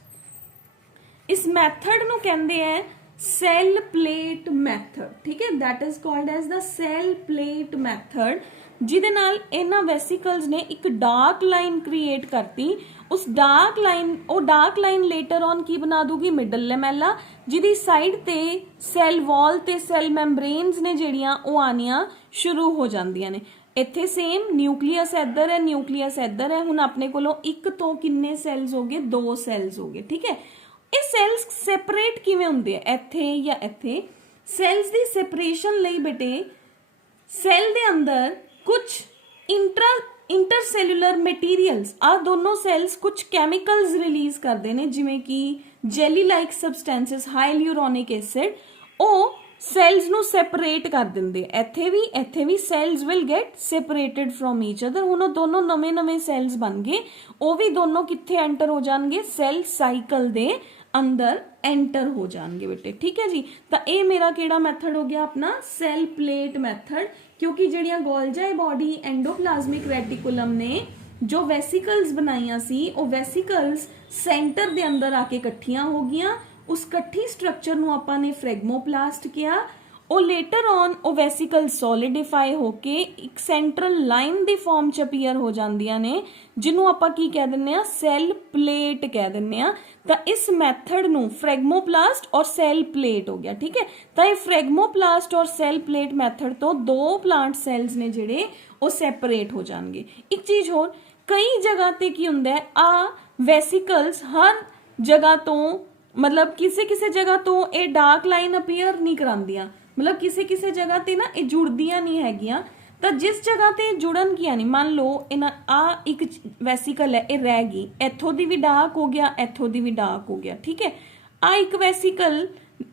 इस मैथड ਨੂੰ ਕਹਿੰਦੇ ਆ सेल प्लेट मैथड, ठीक है, that is called as the cell plate method, ਜਿਹਦੇ ਨਾਲ ਇਹਨਾਂ ਵੈਸੀਕਲਸ ਨੇ ਇੱਕ ਡਾਰਕ ਲਾਈਨ ਕ੍ਰੀਏਟ ਕਰਤੀ। ਉਸ ਡਾਰਕ ਲਾਈਨ, ਉਹ ਡਾਰਕ ਲਾਈਨ ਲੇਟਰ ਔਨ ਕੀ ਬਣਾ ਦੂਗੀ, ਮਿਡਲ ਲੈਮੈਲਾ, ਜਿਹਦੀ ਸਾਈਡ ਤੇ ਸੈੱਲ ਵਾਲ ਤੇ ਸੈੱਲ ਮੈਂਬਰੇਨਸ ਨੇ ਜਿਹੜੀਆਂ ਉਹ ਆਣੀਆਂ ਸ਼ੁਰੂ ਹੋ ਜਾਂਦੀਆਂ ਨੇ। ਇੱਥੇ ਸੇਮ ਨਿਊਕਲੀਅਸ ਇੱਧਰ ਹੈ, ਨਿਊਕਲੀਅਸ ਇੱਧਰ ਹੈ। ਹੁਣ ਆਪਣੇ ਕੋਲੋਂ ਇੱਕ ਤੋਂ ਕਿੰਨੇ ਸੈੱਲਸ ਹੋ ਗਏ, 2 ਸੈੱਲਸ ਹੋ ਗਏ, ਠੀਕ ਹੈ। ਇਹ ਸੈੱਲਸ ਸੈਪਰੇਟ ਕਿਵੇਂ ਹੁੰਦੇ ਆ, ਇੱਥੇ ਜਾਂ ਇੱਥੇ। ਸੈੱਲਸ ਦੀ ਸੈਪਰੇਸ਼ਨ ਲਈ ਬੇਟੇ ਸੈੱਲ ਦੇ ਅੰਦਰ ਕੁਝ ਇੰਟਰਸੈਲੂਲਰ ਮਟੀਰੀਅਲਸ, ਆ ਦੋਨੋਂ ਸੈੱਲਸ ਕੁਝ ਕੈਮੀਕਲਸ ਰਿਲੀਜ਼ ਕਰਦੇ ਨੇ, ਜਿਵੇਂ ਕਿ jelly like substances, hyaluronic acid, ਉਹ ਸੈੱਲਸ ਨੂੰ ਸੈਪਰੇਟ ਕਰ ਦਿੰਦੇ। ਇੱਥੇ ਵੀ cells will get separated from each other. ਹੁਣ ਉਹ ਦੋਨੋਂ ਨਵੇਂ ਸੈੱਲਸ ਬਣ ਗਏ, ਉਹ ਵੀ ਦੋਨੋਂ ਕਿੱਥੇ ਐਂਟਰ ਹੋ ਜਾਣਗੇ, ਸੈੱਲ ਸਾਈਕਲ ਦੇ ਅੰਦਰ ਐਂਟਰ ਹੋ ਜਾਣਗੇ ਬੇਟੇ, ਠੀਕ ਹੈ ਜੀ। ਤਾਂ ਇਹ ਮੇਰਾ ਕਿਹੜਾ ਮੈਥਡ ਹੋ ਗਿਆ, ਆਪਣਾ ਸੈਲ ਪਲੇਟ ਮੈਥਡ। ਕਿਉਂਕਿ ਜਿਹੜੀਆਂ ਗੋਲਜਾਈ ਬॉडी ਐਂਡੋਪਲਾਜ਼ਮਿਕ ਰੈਟੀਕੂਲਮ ਨੇ ਜੋ ਵੈਸੀਕਲਸ ਬਣਾਈਆਂ ਸੀ, ਉਹ ਵੈਸੀਕਲਸ ਸੈਂਟਰ ਦੇ ਅੰਦਰ ਆ ਕੇ ਇਕੱਠੀਆਂ ਹੋ ਗਈਆਂ। ਉਸ ਇਕੱਠੀ ਸਟਰਕਚਰ ਨੂੰ ਆਪਾਂ ਨੇ ਫ੍ਰੈਗਮੋਪਲਾਸਟ ਕਿਹਾ। ਉਹ ਲੇਟਰ ਔਨ ਉਹ ਵੈਸੀਕਲ ਸੋਲਿਡਿਫਾਈ ਹੋ ਕੇ ਇੱਕ ਸੈਂਟਰਲ ਲਾਈਨ ਦੀ ਫਾਰਮ ਚ ਅਪੀਅਰ ਹੋ ਜਾਂਦੀਆਂ ਨੇ, ਜਿਹਨੂੰ ਆਪਾਂ ਕੀ ਕਹਿ ਦਿੰਦੇ ਆ, ਸੈਲ ਪਲੇਟ ਕਹਿ ਦਿੰਦੇ ਆ। ਤਾਂ ਇਸ ਮੈਥਡ ਨੂੰ ਫ੍ਰੈਗਮੋਪਲਾਸਟ ਔਰ ਸੈਲ ਪਲੇਟ ਹੋ ਗਿਆ, ਠੀਕ ਹੈ। ਤਾਂ ਇਹ ਫ੍ਰੈਗਮੋਪਲਾਸਟ ਔਰ ਸੈਲ ਪਲੇਟ ਮੈਥਡ ਤੋਂ 2 ਪਲਾਂਟ ਸੈਲਸ ਨੇ ਜਿਹੜੇ ਉਹ ਸੈਪਰੇਟ ਹੋ ਜਾਣਗੇ। ਇੱਕ ਚੀਜ਼ ਹੋਰ, ਕਈ ਜਗ੍ਹਾ ਤੇ ਕੀ ਹੁੰਦਾ ਹੈ, ਆ ਵੈਸੀਕਲਸ ਹਰ ਜਗ੍ਹਾ ਤੋਂ, ਮਤਲਬ ਕਿਸੇ ਜਗ੍ਹਾ ਤੋਂ ਇਹ ਡਾਰਕ ਲਾਈਨ ਅਪੀਅਰ ਨਹੀਂ ਕਰਾਉਂਦੀਆਂ, ਮਤਲਬ ਕਿਸੇ ਜਗ੍ਹਾ ਤੇ ਨਾ ਇਹ ਜੁੜਦੀਆਂ ਨਹੀਂ ਹੈਗੀਆਂ। ਤਾਂ ਜਿਸ ਜਗ੍ਹਾ ਤੇ ਜੁੜਨਗੀਆਂ ਨਹੀਂ, ਮੰਨ ਲਓ ਇਹਨਾਂ ਆ ਇੱਕ ਵੈਸੀਕਲ ਹੈ, ਇਹ ਰਹਿ ਗਈ, ਇੱਥੋਂ ਦੀ ਵੀ ਡਾਰਕ ਹੋ ਗਿਆ, ਇੱਥੋਂ ਦੀ ਵੀ ਡਾਰਕ ਹੋ ਗਿਆ, ਠੀਕ ਹੈ। ਆ ਇੱਕ ਵੈਸੀਕਲ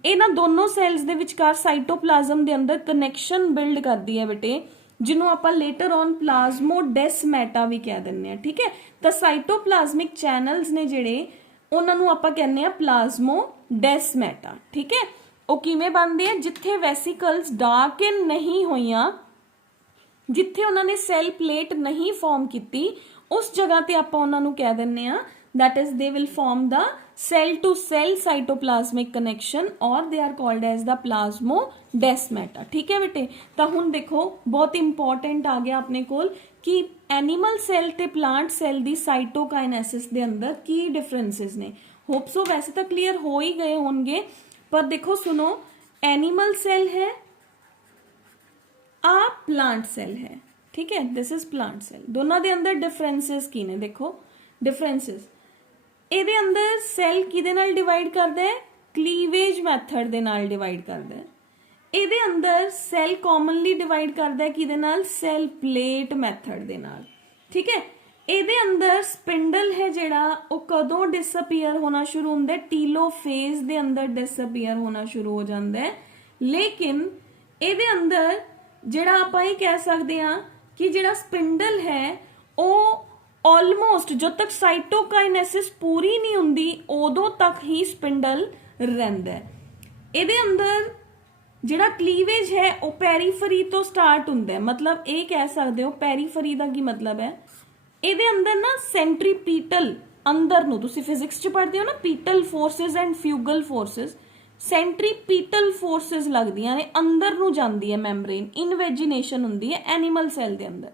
ਇਹਨਾਂ ਦੋਨੋਂ ਸੈਲਸ ਦੇ ਵਿਚਕਾਰ ਸਾਈਟੋਪਲਾਜ਼ਮ ਦੇ ਅੰਦਰ ਕਨੈਕਸ਼ਨ ਬਿਲਡ ਕਰਦੀ ਹੈ ਬੇਟੇ, ਜਿਹਨੂੰ ਆਪਾਂ ਲੇਟਰ ਔਨ ਪਲਾਜ਼ਮੋਡੈਸਮੈਟਾ ਵੀ ਕਹਿ ਦਿੰਦੇ ਆ, ਠੀਕ ਹੈ। ਤਾਂ ਸਾਈਟੋਪਲਾਜ਼ਮਿਕ ਚੈਨਲਸ ਨੇ ਜਿਹੜੇ, ਉਹਨਾਂ ਨੂੰ ਆਪਾਂ ਕਹਿੰਦੇ ਆ ਪਲਾਜ਼ਮੋਡੈਸਮੈਟਾ, ਠੀਕ ਹੈ। ਉਹ ਕਿਵੇਂ ਬਣਦੇ ਆ, ਜਿੱਥੇ ਵੈਸੀਕਲਸ ਡਾਰਕਨ ਨਹੀਂ ਹੋਈਆਂ, ਜਿੱਥੇ ਉਹਨਾਂ ਨੇ ਸੈਲ ਪਲੇਟ ਨਹੀਂ ਫਾਰਮ ਕੀਤੀ, ਉਸ ਜਗ੍ਹਾ ਤੇ ਆਪਾਂ ਉਹਨਾਂ ਨੂੰ ਕਹਿ ਦਿੰਦੇ ਆ that is they will form the cell to cell cytoplasmic connection or they are called as the plasmodesmata, ठीक है बेटे। ਤਾਂ ਹੁਣ ਦੇਖੋ ਬਹੁਤ ਇੰਪੋਰਟੈਂਟ ਆ ਗਿਆ ਆਪਣੇ ਕੋਲ ਕਿ ਐਨੀਮਲ ਸੈਲ ਤੇ ਪਲਾਂਟ ਸੈਲ ਦੀ ਸਾਈਟੋਕਾਈਨੈਸਿਸ ਦੇ ਅੰਦਰ ਕੀ ਡਿਫਰੈਂसेस ਨੇ। ਹੋਪ ਸੋ ਵੈਸੇ ਤਾਂ ਕਲੀਅਰ ਹੋ ਹੀ ਗਏ ਹੋਣਗੇ, पर देखो सुनो, एनिमल सेल है, आ प्लांट सेल है, ठीक है, दिस इज प्लांट सेल। दोनों दे अंदर डिफरेंसेस की ने, देखो डिफरेंसेस। ਇਹਦੇ ਅੰਦਰ ਸੈਲ ਕਿਹਦੇ ਨਾਲ ਡਿਵਾਈਡ ਕਰਦਾ ਹੈ, ਕਲੀਵੇਜ ਮੈਥਡ ਦੇ ਨਾਲ ਡਿਵਾਈਡ ਕਰਦਾ ਹੈ। ਇਹਦੇ ਅੰਦਰ ਸੈਲ ਕਾਮਨਲੀ ਡਿਵਾਈਡ ਕਰਦਾ ਹੈ ਕਿਹਦੇ ਨਾਲ, ਸੈਲ ਪਲੇਟ ਮੈਥਡ ਦੇ ਨਾਲ, ਠੀਕ ਹੈ। ਇਹਦੇ ਅੰਦਰ ਸਪਿੰਡਲ ਹੈ ਜਿਹੜਾ, ਉਹ ਕਦੋਂ ਡਿਸਅਪੀਅਰ ਹੋਣਾ ਸ਼ੁਰੂ ਹੁੰਦਾ ਹੈ, ਟੀਲੋਫੇਜ਼ ਦੇ ਅੰਦਰ ਡਿਸਅਪੀਅਰ ਹੋਣਾ ਸ਼ੁਰੂ ਹੋ ਜਾਂਦਾ ਹੈ। ਲੇਕਿਨ ਇਹਦੇ ਅੰਦਰ ਜਿਹੜਾ ਆਪਾਂ ਇਹ ਕਹਿ ਸਕਦੇ ਹਾਂ ਕਿ ਜਿਹੜਾ ਸਪਿੰਡਲ ਹੈ ਉਹ ਆਲਮੋਸਟ ਜਦੋਂ ਤੱਕ ਸਾਈਟੋਕਾਈਨੈਸਿਸ ਪੂਰੀ ਨਹੀਂ ਹੁੰਦੀ ਉਦੋਂ ਤੱਕ ਹੀ ਸਪਿੰਡਲ ਰਹਿੰਦਾ ਹੈ। ਇਹਦੇ ਅੰਦਰ ਜਿਹੜਾ ਕਲੀਵੇਜ ਹੈ ਉਹ ਪੈਰੀਫਰੀ ਤੋਂ ਸਟਾਰਟ ਹੁੰਦਾ ਹੈ, ਮਤਲਬ ਇਹ ਕਹਿ ਸਕਦੇ ਹੋ, ਪੈਰੀਫਰੀ ਦਾ ਕੀ ਮਤਲਬ ਹੈ, ਇਹਦੇ ਅੰਦਰ ਨਾ ਸੈਂਟਰੀਪੀਟਲ, ਅੰਦਰ ਨੂੰ ਤੁਸੀਂ ਫਿਜ਼ਿਕਸ ਚ ਪੜ੍ਹਦੇ ਹੋ ਨਾ, petal forces and fugal forces, centripetal forces ਲੱਗਦੀਆਂ ਨੇ, ਅੰਦਰ ਨੂੰ ਜਾਂਦੀ ਹੈ ਮੈਂਬਰੇਨ, ਇਨਵੈਜੀਨੇਸ਼ਨ ਹੁੰਦੀ ਹੈ ਐਨੀਮਲ ਸੈਲ ਦੇ ਅੰਦਰ।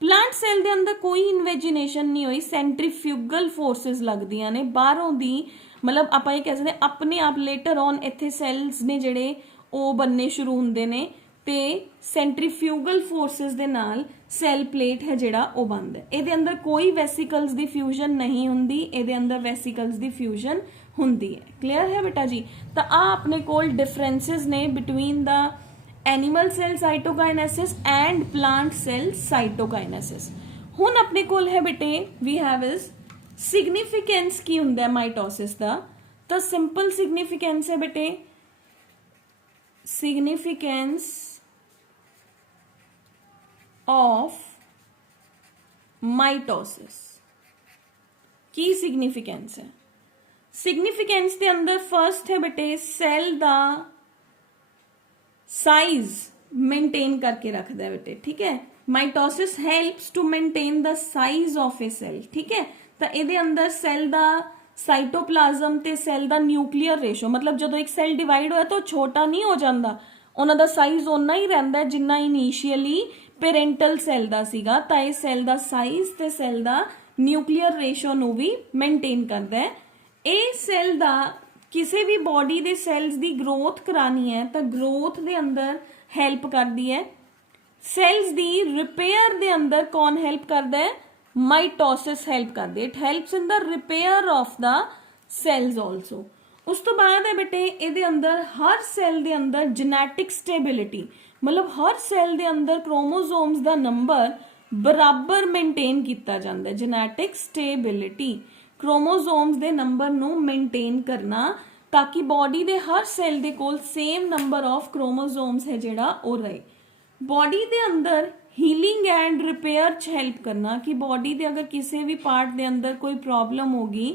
ਪਲਾਂਟ ਸੈਲ ਦੇ ਅੰਦਰ ਕੋਈ ਇਨਵੈਜੀਨੇਸ਼ਨ ਨਹੀਂ ਹੋਈ, ਸੈਂਟਰੀਫਿਊਗਲ ਫੋਰਸਿਸ ਲੱਗਦੀਆਂ ਨੇ ਬਾਹਰੋਂ ਦੀ, ਮਤਲਬ ਆਪਾਂ ਇਹ ਕਹਿ ਸਕਦੇ ਆਪਣੇ ਆਪ ਲੇਟਰ ਔਨ ਇੱਥੇ ਸੈਲਸ ਨੇ ਜਿਹੜੇ ਉਹ ਬਣਨੇ ਸ਼ੁਰੂ ਹੁੰਦੇ ਨੇ ਤੇ ਸੈਂਟਰੀਫਿਊਗਲ ਫੋਰਸਿਸ ਦੇ ਨਾਲ ਸੈਲ ਪਲੇਟ ਹੈ ਜਿਹੜਾ ਉਹ ਬਣਦਾ। ਇਹਦੇ ਅੰਦਰ ਕੋਈ ਵੈਸੀਕਲਸ ਦੀ ਫਿਊਜ਼ਨ ਨਹੀਂ ਹੁੰਦੀ, ਇਹਦੇ ਅੰਦਰ ਵੈਸੀਕਲਸ ਦੀ ਫਿਊਜ਼ਨ ਹੁੰਦੀ ਹੈ। ਕਲੀਅਰ ਹੈ ਬੇਟਾ ਜੀ। ਤਾਂ ਆ ਆਪਣੇ ਕੋਲ ਡਿਫਰੈਂਸਿਸ ਨੇ between the animal cell cytokinesis and plant cell cytokinesis. हुण अपने कोल है बेटे वी हैव इज सिग्निफिकेंस की हुंदा है माइटोसिस दा। तो सिंपल सिग्निफिकेंस है बेटे, सिग्निफिकेंस ऑफ माइटोसिस, की सिग्निफिकेंस है? सिग्निफिकेंस के अंदर फर्स्ट है बेटे सैल दा साइज मेंटेन करके रखता है बेटे, ठीक है। Mitosis helps to maintain the size of a cell, ठीक है। तो ये अंदर सैल दा साइटोप्लाज्म ते सैल दा न्यूक्लियर रेशो, मतलब जो एक सैल डिवाइड होया तो छोटा नहीं हो जाता, उन्हां दा साइज उन्ना ही रहिंदा जिन्ना इनीशियली पेरेंटल सैल दा सीगा। तां इह सैल दा साइज ते सैल दा न्यूक्लियर रेशो नूं भी मेनटेन करदा है। ਇਹ ਸੈੱਲ ਦਾ ਕਿਸੇ ਵੀ ਬੋਡੀ ਦੇ ਸੈਲਸ ਦੀ ਗਰੋਥ ਕਰਾਣੀ ਹੈ ਤਾਂ ਗਰੋਥ ਦੇ ਅੰਦਰ ਹੈਲਪ ਕਰਦੀ ਹੈ। ਸੈਲਸ ਦੀ ਰਿਪੇਅਰ ਦੇ ਅੰਦਰ ਕੌਣ ਹੈਲਪ ਕਰਦਾ ਹੈ? ਮਾਈਟੋਸਿਸ ਹੈਲਪ ਕਰਦੀ ਹੈ। It helps in the repair of the cells also. ਉਸ ਤੋਂ ਬਾਅਦ ਹੈ ਬੇਟੇ ਇਹਦੇ ਅੰਦਰ ਹਰ ਸੈੱਲ ਦੇ ਅੰਦਰ ਜੈਨੇਟਿਕ ਸਟੇਬਿਲਿਟੀ, ਮਤਲਬ ਹਰ ਸੈੱਲ ਦੇ ਅੰਦਰ ਕ੍ਰੋਮੋਸੋਮਸ ਦਾ ਨੰਬਰ ਬਰਾਬਰ ਮੇਨਟੇਨ ਕੀਤਾ ਜਾਂਦਾ ਹੈ। ਜੈਨੇਟਿਕ ਸਟੇਬਿਲਿਟੀ क्रोमोसोम्स के नंबर नू मेनटेन करना ताकि बॉडी के हर सैल के कोल सेम नंबर ऑफ क्रोमोसोम्स है जिहड़ा वो रहे। बॉडी के अंदर हीलिंग एंड रिपेयर च हेल्प करना कि बॉडी के अगर किसी भी पार्ट के अंदर कोई प्रॉब्लम होगी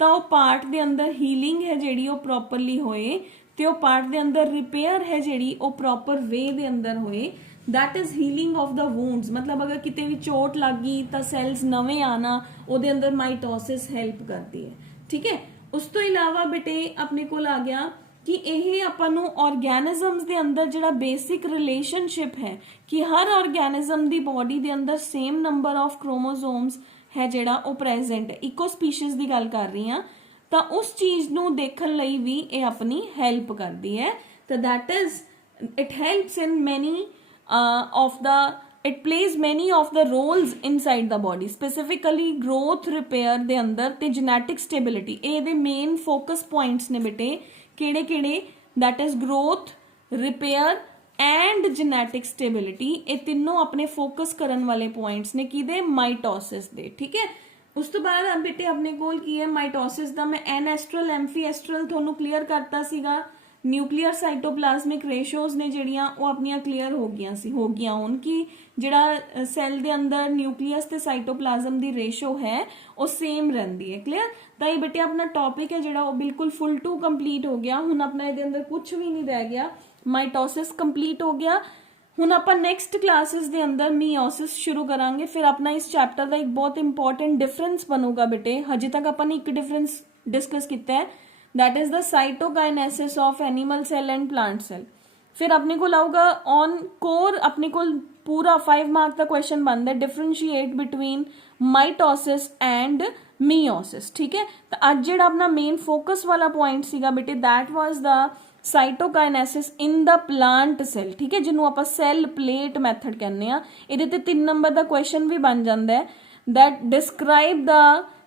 तो वो पार्ट के अंदर हीलिंग है जिहड़ी वो प्रॉपरली होए ते वो पार्ट के अंदर रिपेयर है जिहड़ी वो प्रॉपर वे के अंदर होए। That is healing of the wounds, मतलब अगर किते भी चोट लग गई तो सैल्स नवे आना ਉਹਦੇ ਅੰਦਰ ਮਾਈਟੋਸਿਸ ਹੈਲਪ ਕਰਦੀ ਹੈ, ਠੀਕ ਹੈ। ਉਸ ਤੋਂ ਇਲਾਵਾ ਬੇਟੇ ਆਪਣੇ ਕੋਲ ਆ ਗਿਆ ਕਿ ਇਹ ਆਪਾਂ ਨੂੰ ਆਰਗੈਨਿਜ਼ਮਸ ਦੇ ਅੰਦਰ ਜਿਹੜਾ ਬੇਸਿਕ ਰਿਲੇਸ਼ਨਸ਼ਿਪ ਹੈ ਕਿ ਹਰ ਆਰਗੈਨਿਜ਼ਮ ਦੀ ਬੋਡੀ ਦੇ ਅੰਦਰ ਸੇਮ ਨੰਬਰ ਆਫ ਕ੍ਰੋਮੋਸੋਮਸ ਹੈ ਜਿਹੜਾ ਉਹ ਪ੍ਰੈਜ਼ੈਂਟ ਹੈ। ਇਕੋ ਸਪੀਸ਼ੀਜ਼ ਦੀ ਗੱਲ ਕਰ ਰਹੀ ਹਾਂ ਤਾਂ ਉਸ ਚੀਜ਼ ਨੂੰ ਦੇਖਣ ਲਈ ਵੀ ਇਹ ਆਪਣੀ ਹੈਲਪ ਕਰਦੀ ਹੈ। ਤਾਂ ਦੈਟ ਇਜ਼ ਇਟ ਹੈਲਪਸ ਇਨ ਮੈਨੀ of the it plays many of the roles inside the body, specifically growth repair ਦੇ ਅੰਦਰ ਤੇ genetic stability। ਇਹਦੇ main focus points ਨੇ ਬੇਟੇ ਕਿਹੜੇ ਕਿਹੜੇ? that is growth, repair and genetic stability। ਇਹ ਤਿੰਨੋਂ ਆਪਣੇ focus ਕਰਨ ਵਾਲੇ points ਨੇ ਕਿਹਦੇ? ਮਾਈਟੋਸਿਸ ਦੇ, ਠੀਕ ਹੈ। ਉਸ ਤੋਂ ਬਾਅਦ ਬੇਟੇ ਆਪਣੇ ਕੋਲ ਕੀ ਹੈ ਮਾਈਟੋਸਿਸ ਦਾ? ਮੈਂ ਐਨਐਸਟਰਲ ਐਮਫੀਐਸਟਰਲ ਤੁਹਾਨੂੰ ਕਲੀਅਰ ਕਰਤਾ ਸੀਗਾ। ਨਿਊਕਲੀਅਰ ਸਾਈਟੋਪਲਾਜ਼ਮਿਕ ਰੇਸ਼ੋਜ਼ ਨੇ ਜਿਹੜੀਆਂ ਉਹ ਆਪਣੀਆਂ ਕਲੀਅਰ ਹੋ ਗਈਆਂ ਹੁਣ ਕਿ ਜਿਹੜਾ ਸੈੱਲ ਦੇ ਅੰਦਰ ਨਿਊਕਲੀਅਸ ਤੇ ਸਾਈਟੋਪਲਾਜ਼ਮ ਦੀ ਰੇਸ਼ੋ ਹੈ ਉਹ ਸੇਮ ਰਹਿੰਦੀ ਹੈ। ਕਲੀਅਰ? ਤਾਂ ਇਹ ਬੇਟੇ ਆਪਣਾ ਟੌਪਿਕ ਹੈ ਜਿਹੜਾ ਉਹ ਬਿਲਕੁਲ ਫੁੱਲ ਟੂ ਕੰਪਲੀਟ ਹੋ ਗਿਆ। ਹੁਣ ਆਪਣਾ ਇਹਦੇ ਅੰਦਰ ਕੁਝ ਵੀ ਨਹੀਂ ਰਹਿ ਗਿਆ। ਮਾਈਟੋਸਿਸ ਕੰਪਲੀਟ ਹੋ ਗਿਆ। ਹੁਣ ਆਪਾਂ ਨੈਕਸਟ ਕਲਾਸਿਸ ਦੇ ਅੰਦਰ ਮੀਓਸਿਸ ਸ਼ੁਰੂ ਕਰਾਂਗੇ। ਫਿਰ ਆਪਣਾ ਇਸ ਚੈਪਟਰ ਦਾ ਇੱਕ ਬਹੁਤ ਇੰਪੋਰਟੈਂਟ ਡਿਫਰੈਂਸ ਬਣੂਗਾ ਬੇਟੇ। ਹਜੇ ਤੱਕ ਆਪਾਂ ਨੇ ਇੱਕ ਡਿਫਰੈਂਸ डिस्कस किया है, that is the cytokinesis of animal cell and plant cell. फिर अपने को आऊगा ऑन कोर, अपने को पूरा 5 मार्क का क्वेश्चन बनता है differentiate between mitosis and meiosis. ठीक है, तो अज जो अपना मेन फोकस वाला पॉइंट सीगा बेटे that was the cytokinesis in the plant cell. ठीक है, जिन्होंने आप सैल प्लेट मैथड कहने आ। ये 3 नंबर का क्वेश्चन भी बन जाता है that describe the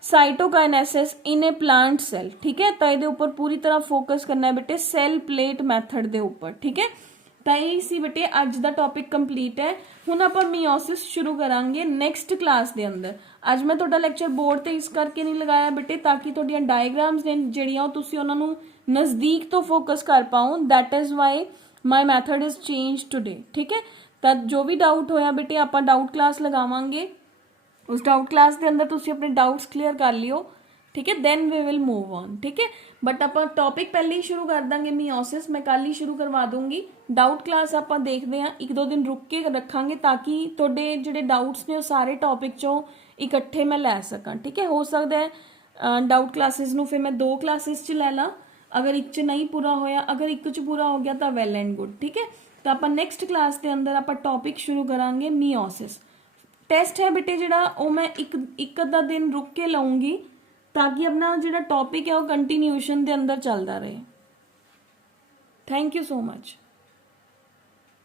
cytokinesis in a plant cell. ठीक है, तो ये ऊपर पूरी तरह फोकस करना है बेटे सेल प्लेट मैथड के ऊपर। ठीक है, तो यही सी बेटे अज का टॉपिक कंप्लीट है। हुण आपां मीओसिस शुरू करांगे नैक्सट क्लास के अंदर। अज मैं तुहाडा लैक्चर बोर्ड ते इस करके नहीं लगाया बेटे ताकि तुहाडीआं डायग्राम्स ने जिहड़ियां तुसीं उहनां नूं नज़दीक तो फोकस कर पाओ। That is why my method is change today. ठीक है, तो जो भी डाउट होया बेटे आपां डाउट क्लास लगावांगे। उस डाउट क्लास के अंदर तुसीं अपने डाउट्स क्लीयर कर लियो। ठीक है, then we will move on. ठीक है, बट आप टॉपिक पहले ही शुरू कर देंगे मीओसिस, मैं कल ही शुरू करवा दूंगी। डाउट क्लास आप देखते हैं 1-2 दिन रुक के रखांगे ताकि तुहाडे जिहड़े डाउट्स ने सारे टॉपिक चों इकट्ठे मैं लै सकां। ठीक है, हो सकता है डाउट क्लासिस नूं फिर मैं 2 क्लासिस च लै ला, अगर एक च नहीं पूरा होया, अगर एक च पूरा हो गया तो वैल एंड गुड। ठीक है, तो आप नैक्सट क्लास के अंदर आप टॉपिक शुरू करांगे मीओसिस। टेस्ट है बेटे जिहड़ा वो मैं एक अद्धा दिन रुक के लाऊंगी ताकि अपना जिहड़ा टॉपिक है वो कंटिन्यूएशन के अंदर चलता रहे। Thank you so much.